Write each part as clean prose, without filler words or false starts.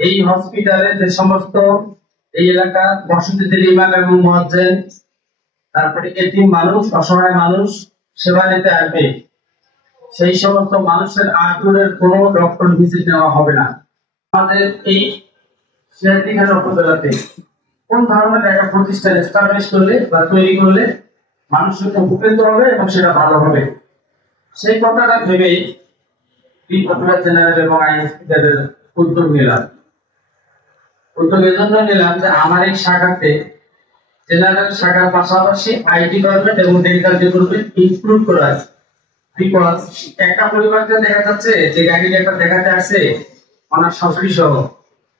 এই হসপিটালে যে সমস্ত এই এলাকা বসতিদের ইমাম এবং মুয়াজ্জিন, তারপরে এতিম মানুষ, অসহায় মানুষ সেবা নিতে আসবে, সেই সমস্ত মানুষের আগ্রহের কোনো ডক্টর ভিজিট নেওয়া হবে না। আমাদের এই সিরাজদিখান উপজেলাতে কোন ধরনের একটা প্রতিষ্ঠান এস্টাবলিশ করলে বা তৈরি করলে মানুষের উপকৃত হবে এবং সেটা ভালো হবে, সেই কথাটা ভেবেই ত্রিপুরা জেনারেল এবং আই হসপিটালের উদ্যোগ নিলাম। উদ্যোগ এজন্য নিলাম যে আমার এই শাখাতে জেনারেল শাখার পাশাপাশি আইটি ডিপার্টমেন্ট এবং ডেন্টাল ডিপার্টমেন্ট ইনক্লুড করা আছে। বিকজ একটা পরিবারকে দেখা যাচ্ছে যে গাড়ির একটা দেখাতে আসছে ওনার শাশুড়ি সহ,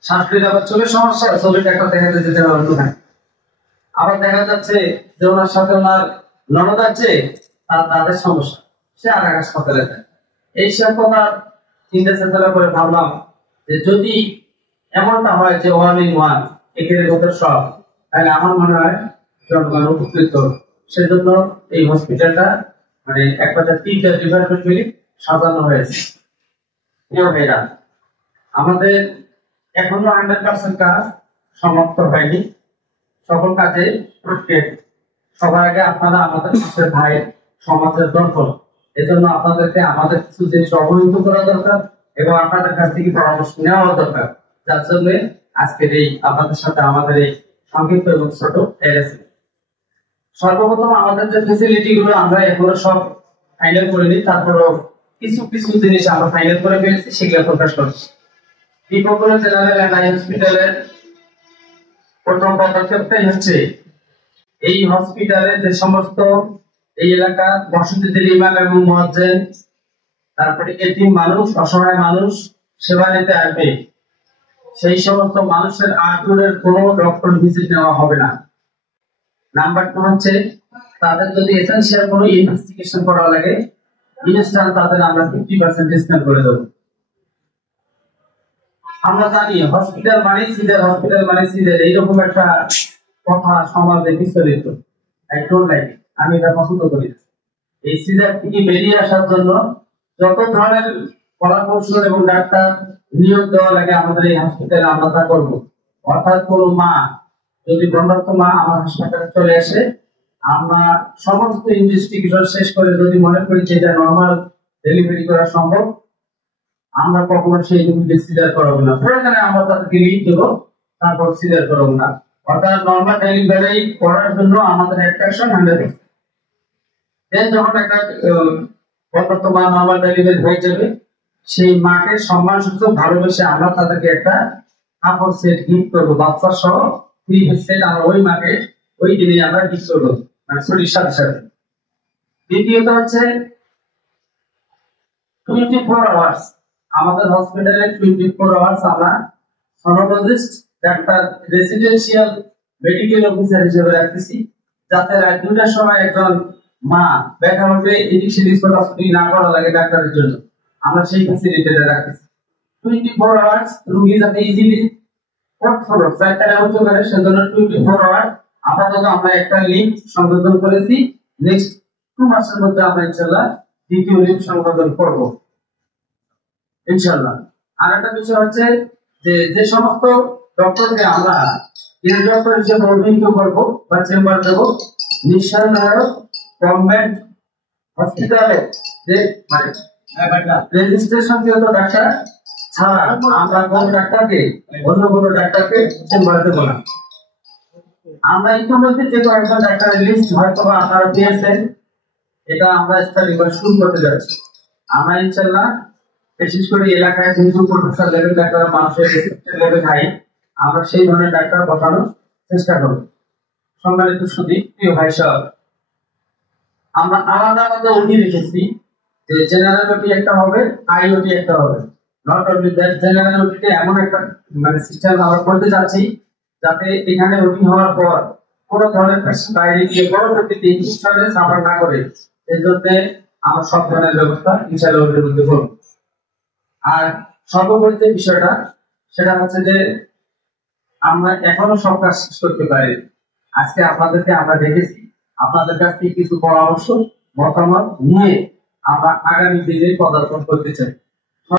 শাশুড়ির আবার চোখের সমস্যা, চোখের একটা দেখাতে যেতে পারতো না। আবার দেখা যাচ্ছে যে ওনার সাথে ওনার ননদ আছে, তাদের সমস্যা, সে আর এক হাসপাতালে যায়। এইসব কথা চিন্তা চেতনা করে ভাবলাম যে যদি এমনটা হয় যে ওয়ান ইন ওয়ান এখানে ভেতর সব, তাহলে আমার মনে হয় জনগণ উপকৃত। সেজন্য এই হসপিটালটা মানে এক কথা তিনটা ডিপার্টমেন্ট মিলে সাজানো হয়েছে। প্রিয় ভাইরা, আমাদের এখনো 100% কাজ সমাপ্ত হয়নি, সকল কাজে প্রক্রিয়া। সবার আগে আপনারা আমাদের পাশের ভাই, সমাজের দর্পণ, এজন্য আপনাদেরকে আমাদের কিছু জিনিস অবহিত করা দরকার এবং আপনাদের কাছ থেকে পরামর্শ নেওয়া দরকার, যার জন্য আজকের এই আপনাদের সাথে আমাদের এই সংক্ষিপ্ত এবং ছোট এলএসি। সর্বপ্রথম আমাদের যে ফ্যাসিলিটি গুলো আমরা এখনো সব ফাইনাল করিনি, তারপরও কিছু কিছু জিনিস আমরা ফাইনাল করে ফেলেছি, সেগুলো প্রকাশ করছি। ত্রিপুরা জেনারেল এন্ড আই হসপিটালের প্রথম পদক্ষেপটাই হচ্ছে এই হসপিটালে যে সমস্ত এই এলাকা বসতিদের ইমাম এবং মুয়াজ্জিন, তারপরে এতিম মানুষ, অসহায় মানুষ সেবা নিতে আসবে, সেই সমস্ত মানুষের আগ্রহের কোনো ডক্টর ভিজিট নেওয়া হবে না। নাম্বার 2 হচ্ছে তাদের যদি এসেনশিয়াল কোনো ইনভেস্টিগেশন করা লাগে, ইনস্ট্যান্ট তাদের আমরা 50% ডিসকাউন্ট করে দেব। আমরা জানি হসপিটাল মানে সিজার, হসপিটাল মানে সিজার, এইরকম একটা কথা সমাজে বিস্তারিত। আই ডোন্ট লাইক, আমি এটা পছন্দ করি না। এই সিজার থেকে বেরিয়ে আসার জন্য যত ধরনের কলাকৌশল এবং ডাক্তার নিয়োগ দেওয়া লাগে আমাদের এই হসপিটালে আমরা তা করবো। অর্থাৎ কোনো মা যদি গর্ভবতী মা আমার হাসপাতালে চলে আসে, আমরা সমস্ত ইনভেস্টিগেশন শেষ করে যদি মনে করি যে এটা নরমাল ডেলিভারি করা সম্ভব, আমরা কখনো সেই রোগীকে সিজার করাবো না। প্রয়োজনে আমরা তাদেরকে লিড দেবো, তারপর সিজার করাবো না। অর্থাৎ নরমাল ডেলিভারি করার জন্য আমাদের অ্যাট্রাকশন 100%। দেন যখন একটা গর্ভবতী মা নরমাল ডেলিভারি হয়ে যাবে, সেই মাকে সম্মান সূচক ভালোবেসে আমরা তাদেরকে একটা কাপড় সেট গিফট করবো, বাচ্চা সহ 3 পিস সেট আমরা ওই মাকে ওই দিনে আমরা গিফট করবো, মানে ছুটির সাথে সাথে। দ্বিতীয়ত হচ্ছে 24 আওয়ার্স আমাদের হসপিটালে 24 আওয়ার্স আমরা sonologist, doctor, residential medical officer হিসেবে রাখতেছি, যাতে রাত 2টার সময় একজন মা ব্যথা উঠে এদিক সেদিক ছোটাছুটি না করা লাগে ডাক্তারের জন্য, আমরা সেই ফ্যাসিলিটিটা রাখতেছি। 24 আওয়ার্স রোগী যাতে ইজিলি ফলো সাইকেলে উঠতে পারে, সেজন্য 24 আওয়ার্স আপাতত আমরা একটা লিঙ্ক সংযোজন করেছি। নেক্সট 2 মাসের মধ্যে আমরা ইনশাআল্লাহ দ্বিতীয় লিঙ্ক সংযোজন করব ইনশাআল্লাহ। আর একটা বিষয় হচ্ছে যে সমস্ত ডক্টরকে আমরা ইন ডক্টর হিসেবে অভিহিত করব বা চেম্বার দেব, নিঃসন্দেহে গভর্নমেন্ট হসপিটালে যে মানে রেজিস্ট্রেশন কৃত ডাক্তার ছাড়া আমরা কোন ডাক্তারকে অন্য কোনো ডাক্তারকে চেম্বারে দেব না। আমরা ইতিমধ্যে যে কয়েকজন ডাক্তারের লিস্ট হয়তো আপনারা পেয়েছেন, এটা আমরা স্টাডি করে শুরু করতে যাচ্ছি। আমরা ইনশাআল্লাহ বিশেষ করে এলাকায় যেহেতু প্রফেসর লেভেল ডাক্তার মানুষের লেভেল হাই, আমরা সেই ধরনের ডাক্তার বসানোর চেষ্টা করব। সম্মানিত সুধী, প্রিয় ভাই সাহেব, আমরা আলাদা আলাদা ওটি রেখেছি, যে জেনারেল ওটি একটা হবে, আইওটি একটা হবে। নট অনলি দ্যাট, জেনারেল ওটিতে এমন একটা মানে সিস্টেম আমরা করতে যাচ্ছি যাতে এখানে ওটি হওয়ার পর কোনো ধরনের পেশেন্ট বাইরে গিয়ে পরবর্তীতে ইনস্যুরেন্স সাফার না করে, এই জন্য আমরা সব ধরনের ব্যবস্থা ইনশাআল্লাহ ওটির মধ্যে করব। আর সর্বোপরি যে বিষয়টা সেটা হচ্ছে যে আমরা এখনো সব কাজ শেষ করতে পারি। আজকে আপনাদেরকে আমরা দেখেছি, আপনাদের কাছ থেকে কিছু পরামর্শ মতামত নিয়ে আমরা আগামী দিনে পদার্পণ করতে চাই।